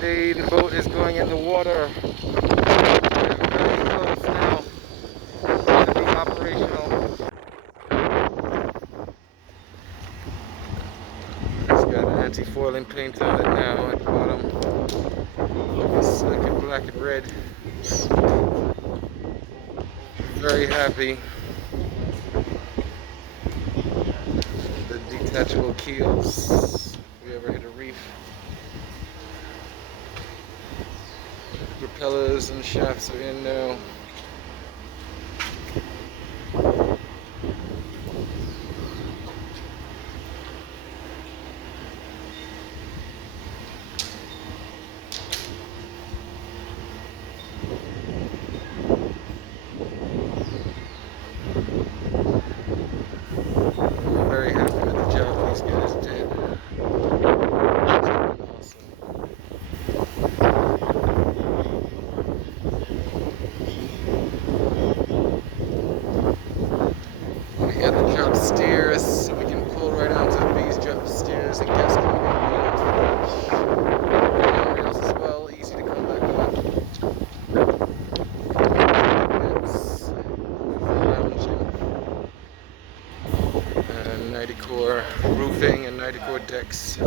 The boat is going in the water. We're very close now to be operational. It's got an anti-foiling paint on it now at the bottom. It's looking black and red. Very happy. The detachable keels. If we ever hit a reef. Propellers and shafts are in now. I'm very happy with the job these guys did. We got the drop steers, so we can pull right onto these drop steers and guests can rails as well, easy to come back on. It's lounging. And 90 core roofing and 90 core decks.